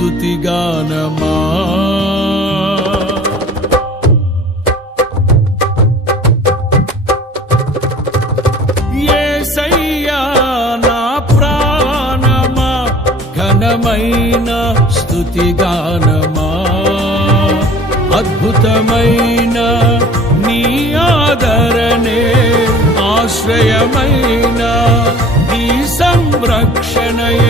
స్థుతిగానమా ఏసయ్యా నా ప్రాణమా ఘనమైన స్తుతిగానమా అద్భుతమైన నీ ఆదరణే ఆశ్రయమైన నీ సంరక్షణయే.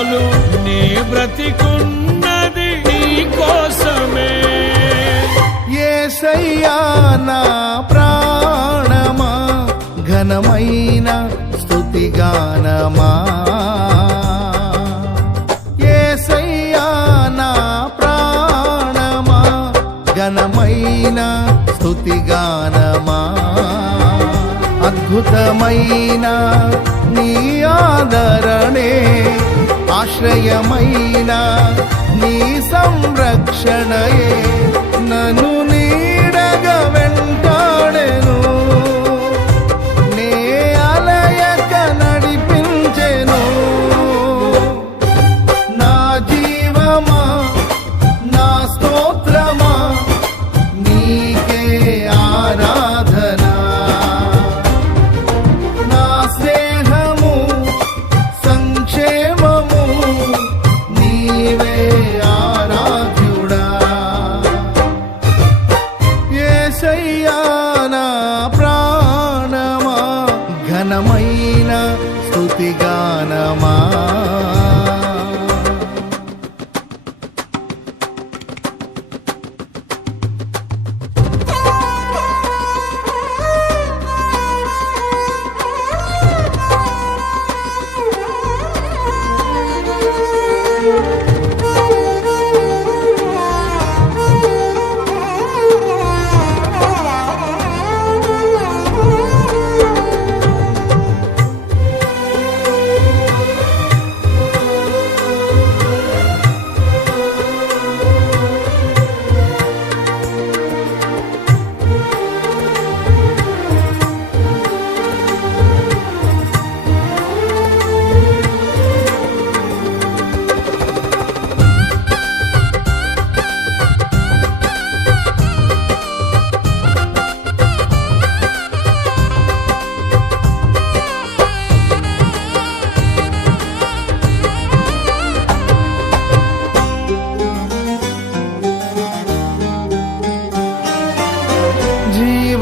నే బ్రతికున్నది నీ కోసమే. ఏసయ్యా నా ప్రాణమా ఘనమైన స్థుతిగానమా. ఏసయ్యా నా ప్రాణమా ఘనమైన స్థుతిగానమా. అద్భుతమైన నీ ఆదరణే ఆశ్రయమైన నీ సంరక్షణయే నను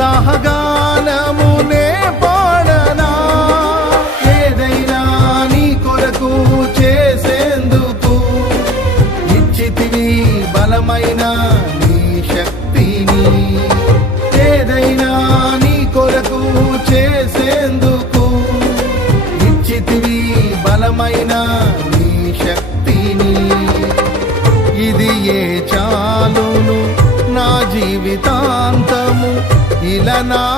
ఉత్సాహగానమునే పాడనా? ఏదైనా నీ కొరకు చేసేందుకు ఇచ్చితివి బలమైన నీ శక్తిని ఏదైనా నీ కొరకు చేసేందుకు ఇచ్చితివి బలమైన ना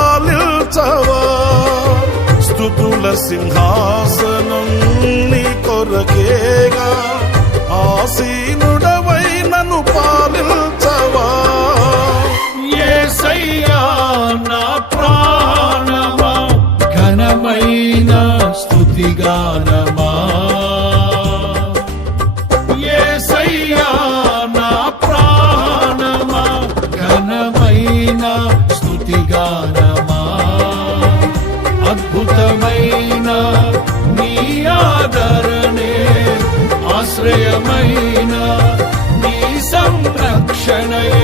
సింహాసనం నీ కొరకేగా. ఆసీనుడవై నన్ను పాలించవా. యేసయ్యా నా ప్రాణమా ఘనమైన స్థుతిగానమా. యేసయ్యా నా ప్రాణమా ఘనమైన స్థుతిగాన నీ సంరక్షణయే